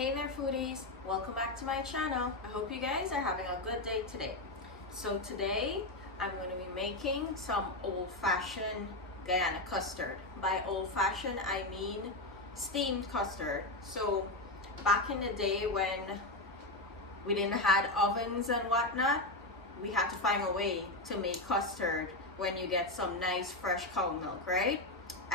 Hey there foodies, welcome back to my channel. I hope you guys are having a good day today. So today I'm going to be making some old-fashioned Guyana custard. By old-fashioned I mean steamed custard. So back in the day when we didn't have ovens and whatnot, we had to find a way to make custard when you get some nice fresh cow milk, right?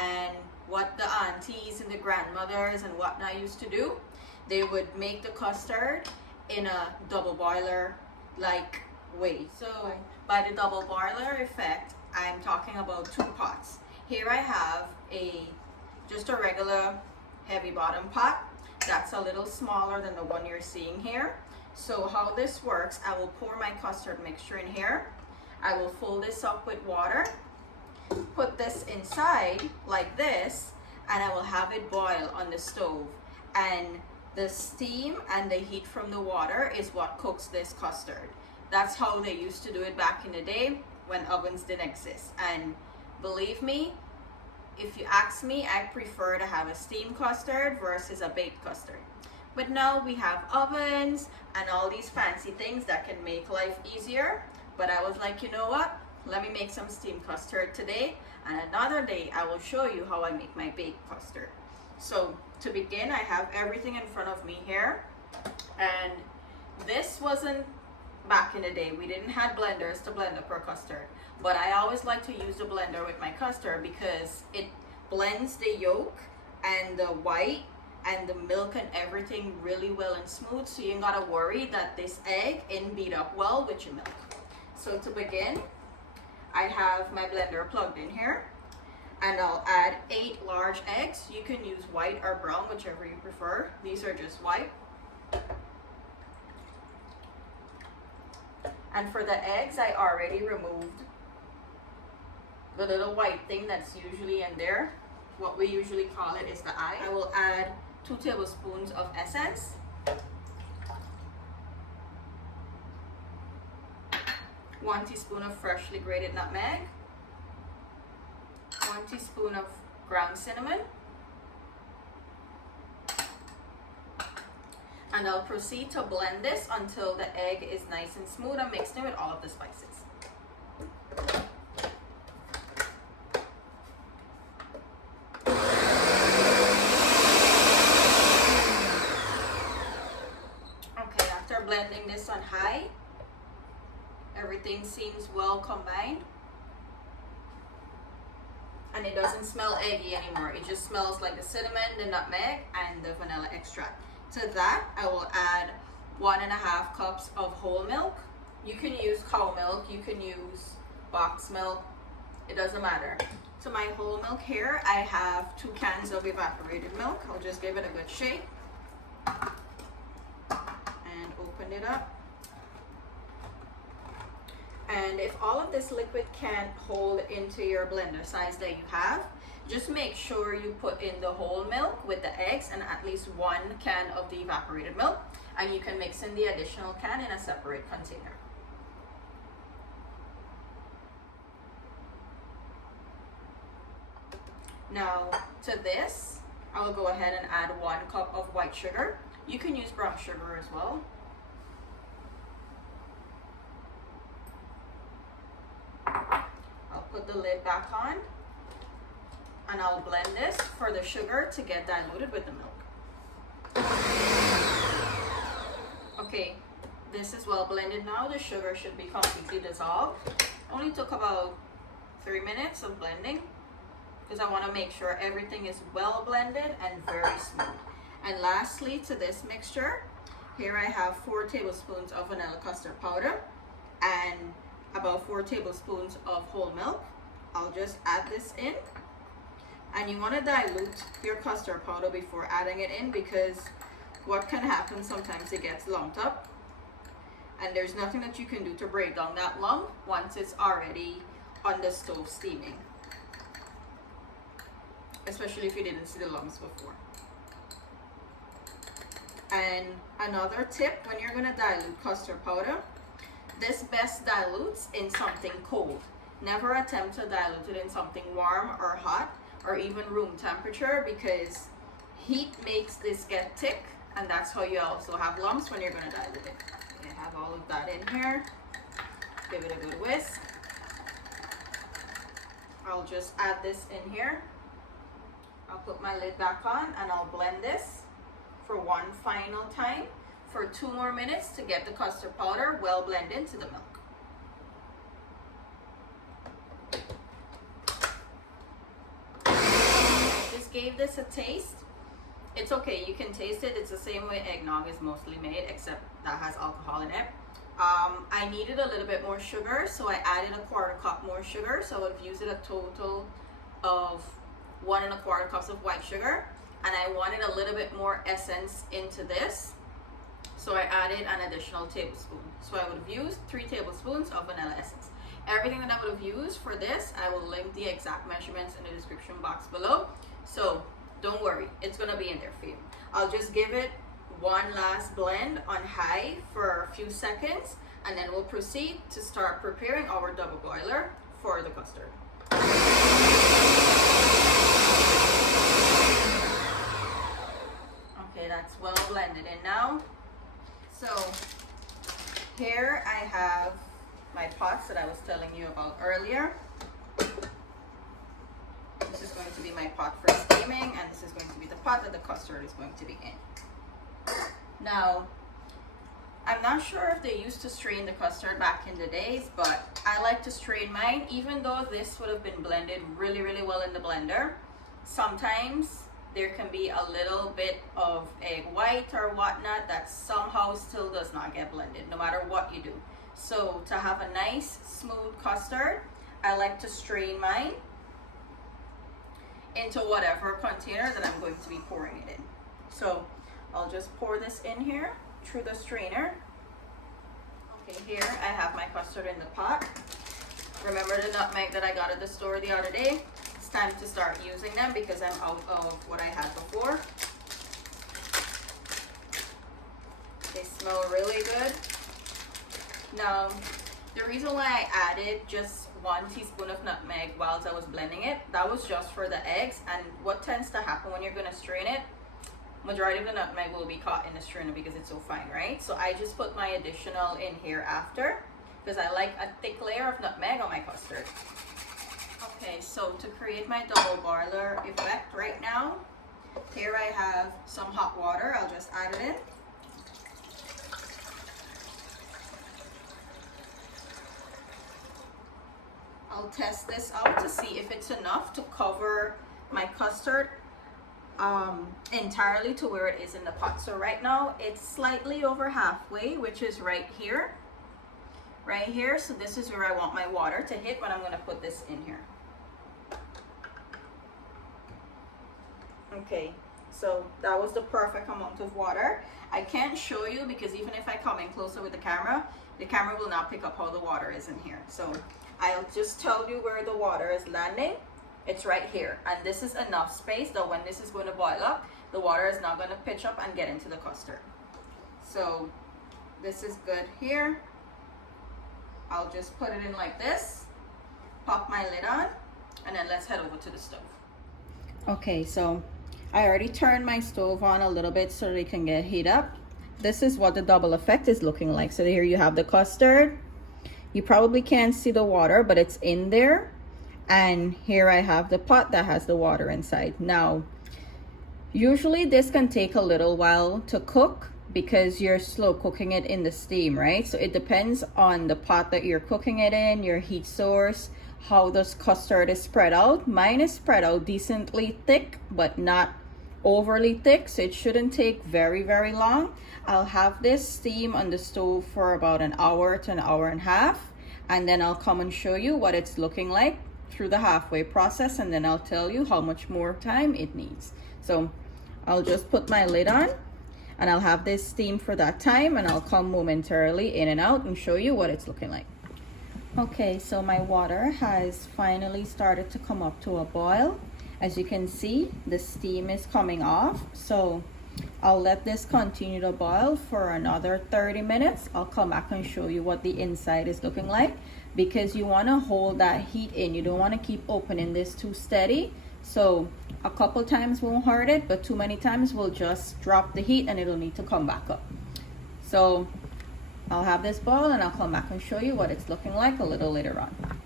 And what the aunties and the grandmothers and whatnot used to do, they would make the custard in a double boiler like way. So by the double boiler effect, I'm talking about 2 pots. Here I have just a regular heavy bottom pot that's a little smaller than the one you're seeing here. So how this works, I will pour my custard mixture in here. I will fill this up with water, put this inside like this, and I will have it boil on the stove. And the steam and the heat from the water is what cooks this custard. That's how they used to do it back in the day when ovens didn't exist. And believe me, if you ask me, I prefer to have a steamed custard versus a baked custard. But now we have ovens and all these fancy things that can make life easier. But I was like, you know what? Let me make some steamed custard today, and another day I will show you how I make my baked custard. So to begin, I have everything in front of me here, and this wasn't back in the day. We didn't have blenders to blend up our custard, but I always like to use the blender with my custard because it blends the yolk and the white and the milk and everything really well and smooth, so you ain't gotta worry that this egg ain't beat up well with your milk. So to begin, I have my blender plugged in here, and I'll add 8 large eggs. You can use white or brown, whichever you prefer. These are just white. And for the eggs, I already removed the little white thing that's usually in there. What we usually call it is the eye. I will add 2 tablespoons of essence. 1 teaspoon of freshly grated nutmeg. 1 teaspoon of ground cinnamon. And I'll proceed to blend this until the egg is nice and smooth and mixed in with all of the spices. Okay, after blending this on high, everything seems well combined. And it doesn't smell eggy anymore. It just smells like the cinnamon, the nutmeg, and the vanilla extract. To that, I will add 1.5 cups of whole milk. You can use cow milk, you can use box milk, it doesn't matter. To my whole milk here, I have 2 cans of evaporated milk. I'll just give it a good shake and open it up. And if all of this liquid can't hold into your blender size that you have, just make sure you put in the whole milk with the eggs and at least 1 can of the evaporated milk, and you can mix in the additional can in a separate container. Now to this, I will go ahead and add 1 cup of white sugar. You can use brown sugar as well. Put the lid back on, and I'll blend this for the sugar to get diluted with the milk. Okay, this is well blended now. The sugar should be completely dissolved. Only took about 3 minutes of blending because I want to make sure everything is well blended and very smooth. And lastly, to this mixture, here I have 4 tablespoons of vanilla custard powder and about 4 tablespoons of whole milk. I'll just add this in, and you want to dilute your custard powder before adding it in, because what can happen sometimes it gets lumped up, and there's nothing that you can do to break down that lump once it's already on the stove steaming, especially if you didn't see the lumps before. And another tip, when you're going to dilute custard powder, this best dilutes in something cold. Never attempt to dilute it in something warm or hot or even room temperature, because heat makes this get thick and that's how you also have lumps when you're going to dilute it. Okay, I have all of that in here. Give it a good whisk. I'll just add this in here. I'll put my lid back on and I'll blend this for one final time for 2 more minutes to get the custard powder well blended into the milk. Just gave this a taste. It's okay, you can taste it. It's the same way eggnog is mostly made, except that has alcohol in it. I needed a little bit more sugar, so I added a 1/4 cup more sugar. So I would have used a total of 1 1/4 cups of white sugar, and I wanted a little bit more essence into this, so I added an additional tablespoon. So I would have used 3 tablespoons of vanilla essence. Everything that I would have used for this, I will link the exact measurements in the description box below, so don't worry, it's gonna be in there for you. I'll just give it one last blend on high for a few seconds, and then we'll proceed to start preparing our double boiler for the custard. Okay, that's well blended in now. So here I have my pots that I was telling you about earlier. This is going to be my pot for steaming, and this is going to be the pot that the custard is going to be in. Now, I'm not sure if they used to strain the custard back in the days, but I like to strain mine. Even though this would have been blended really, really well in the blender, sometimes there can be a little bit of egg white or whatnot that somehow still does not get blended, no matter what you do. So to have a nice, smooth custard, I like to strain mine into whatever container that I'm going to be pouring it in. So I'll just pour this in here through the strainer. Okay, here I have my custard in the pot. Remember the nutmeg that I got at the store the other day? It's time to start using them because I'm out of what I had before. They smell really good. Now, the reason why I added just 1 teaspoon of nutmeg whilst I was blending it, that was just for the eggs. And what tends to happen when you're going to strain it, majority of the nutmeg will be caught in the strainer because it's so fine, right? So I just put my additional in here after because I like a thick layer of nutmeg on my custard. Okay, so to create my double boiler effect right now, here I have some hot water. I'll just add it in. I'll test this out to see if it's enough to cover my custard entirely to where it is in the pot. So right now it's slightly over halfway, which is right here. So this is where I want my water to hit when I'm going to put this in here. Okay, so that was the perfect amount of water. I can't show you because even if I come in closer with the camera will not pick up how the water is in here. So I'll just tell you where the water is landing. It's right here, and this is enough space that when this is going to boil up, the water is not going to pitch up and get into the custard. So this is good here. I'll just put it in like this, pop my lid on, and then let's head over to the stove. Okay, so I already turned my stove on a little bit so they can get heat up. This is what the double effect is looking like. So here you have the custard. You probably can't see the water, but it's in there. And here I have the pot that has the water inside. Now, usually this can take a little while to cook because you're slow cooking it in the steam, right? So it depends on the pot that you're cooking it in, your heat source, how this custard is spread out. Mine is spread out decently thick, but not overly thick, so it shouldn't take very, very long. I'll have this steam on the stove for about an hour to an hour and a half, and then I'll come and show you what it's looking like through the halfway process, and then I'll tell you how much more time it needs. So I'll just put my lid on and I'll have this steam for that time, and I'll come momentarily in and out and show you what it's looking like. Okay, so my water has finally started to come up to a boil. As you can see, the steam is coming off. So I'll let this continue to boil for another 30 minutes. I'll come back and show you what the inside is looking like, because you want to hold that heat in. You don't want to keep opening this too steady, So a couple times won't hurt it, but too many times will just drop the heat and it'll need to come back up. So I'll have this boil and I'll come back and show you what it's looking like a little later on.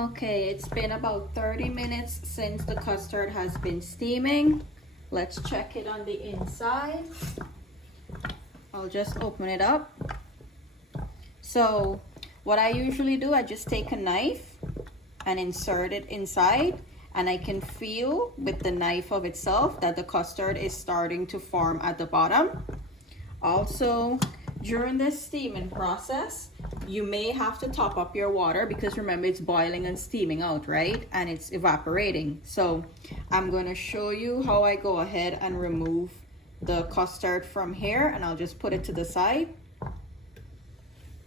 Okay, it's been about 30 minutes since the custard has been steaming. Let's check it on the inside. I'll just open it up. So what I usually do, I just take a knife and insert it inside, and I can feel with the knife of itself that the custard is starting to form at the bottom. Also, during this steaming process, you may have to top up your water because remember it's boiling and steaming out, right? And it's evaporating. So I'm going to show you how I go ahead and remove the custard from here, and I'll just put it to the side.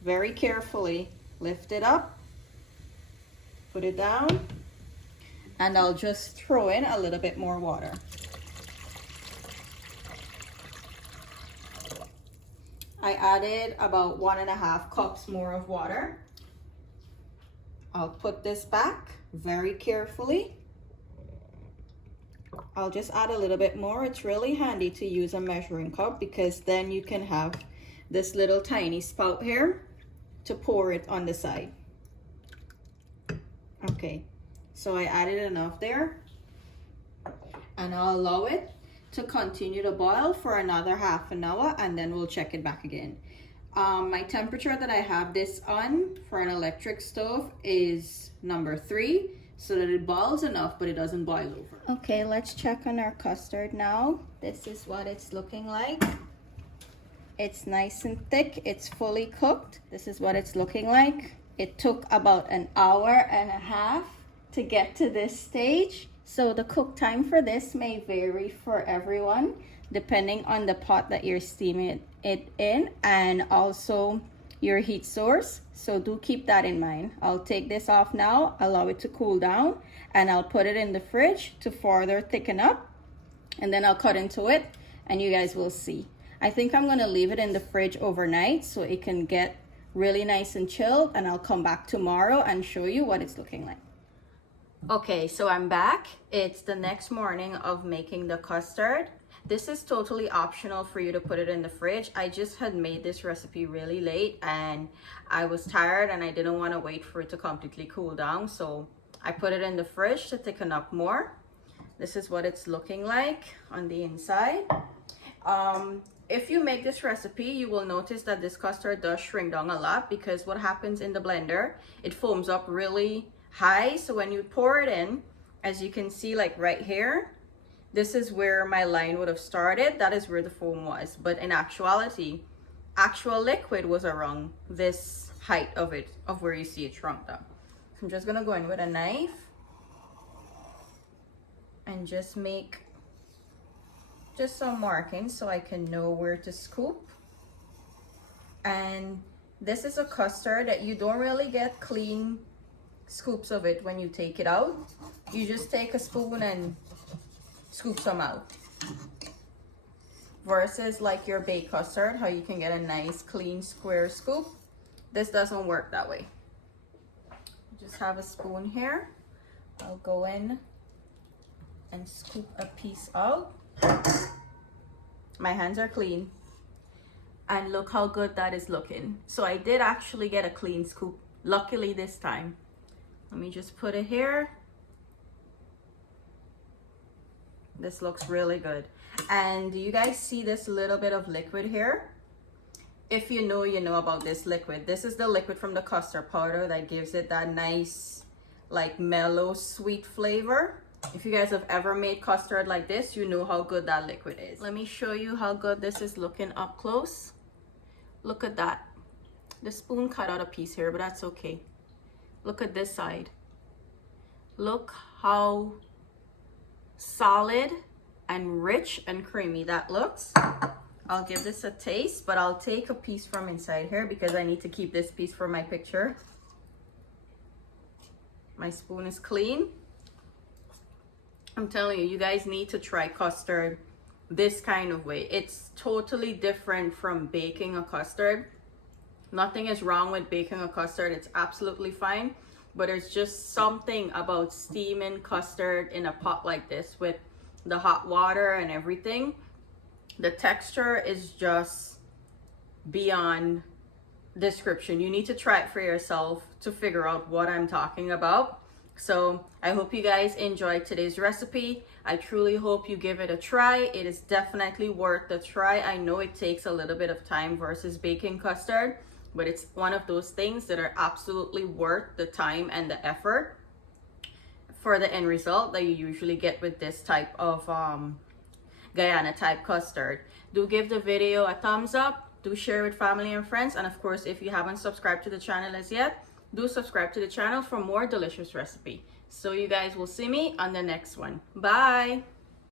Very carefully lift it up, put it down, and I'll just throw in a little bit more water. I added about 1.5 cups more of water. I'll put this back very carefully. I'll just add a little bit more. It's really handy to use a measuring cup because then you can have this little tiny spout here to pour it on the side. Okay, so I added enough there, and I'll allow it to continue to boil for another half an hour, and then we'll check it back again. My temperature that I have this on for an electric stove is number 3, so that it boils enough but it doesn't boil over. Okay, let's check on our custard now. This is what it's looking like. It's nice and thick, it's fully cooked. This is what it's looking like. It took about 1.5 hours to get to this stage. So the cook time for this may vary for everyone depending on the pot that you're steaming it in and also your heat source. So do keep that in mind. I'll take this off now, allow it to cool down, and I'll put it in the fridge to further thicken up, and then I'll cut into it and you guys will see. I think I'm gonna leave it in the fridge overnight so it can get really nice and chilled, and I'll come back tomorrow and show you what it's looking like. Okay, so I'm back. It's the next morning of making the custard. This is totally optional for you to put it in the fridge. I just had made this recipe really late and I was tired and I didn't want to wait for it to completely cool down. So I put it in the fridge to thicken up more. This is what it's looking like on the inside. If you make this recipe, you will notice that this custard does shrink down a lot because what happens in the blender, it foams up really high. So when you pour it in, as you can see, like right here, this is where my line would have started. That is where the foam was. But in actuality, actual liquid was around this height of it, of where you see it shrunk down. So I'm just gonna go in with a knife and just make just some markings so I can know where to scoop. And this is a custard that you don't really get clean scoops of it when you take it out. You just take a spoon and scoop some out. Versus like your baked custard, how you can get a nice clean square scoop. This doesn't work that way. Just have a spoon here. I'll go in and scoop a piece out. My hands are clean. And look how good that is looking. So I did actually get a clean scoop, luckily this time. Let me just put it here. This looks really good. And do you guys see this little bit of liquid here? If you know, you know about this liquid. This is the liquid from the custard powder that gives it that nice, like mellow, sweet flavor. If you guys have ever made custard like this, you know how good that liquid is. Let me show you how good this is looking up close. Look at that. The spoon cut out a piece here, but that's okay. Look at this side. Look how solid and rich and creamy that looks. I'll give this a taste, but I'll take a piece from inside here because I need to keep this piece for my picture. My spoon is clean. I'm telling you, you guys need to try custard this kind of way. It's totally different from baking a custard. Nothing is wrong with baking a custard. It's absolutely fine. but there's just something about steaming custard in a pot like this with the hot water and everything. The texture is just beyond description. You need to try it for yourself to figure out what I'm talking about. So I hope you guys enjoyed today's recipe. I truly hope you give it a try. It is definitely worth the try. I know it takes a little bit of time versus baking custard, but it's one of those things that are absolutely worth the time and the effort for the end result that you usually get with this type of Guyana type custard. Do give the video a thumbs up, do share with family and friends, and of course, if you haven't subscribed to the channel as yet, do subscribe to the channel for more delicious recipe. So you guys will see me on the next one. Bye.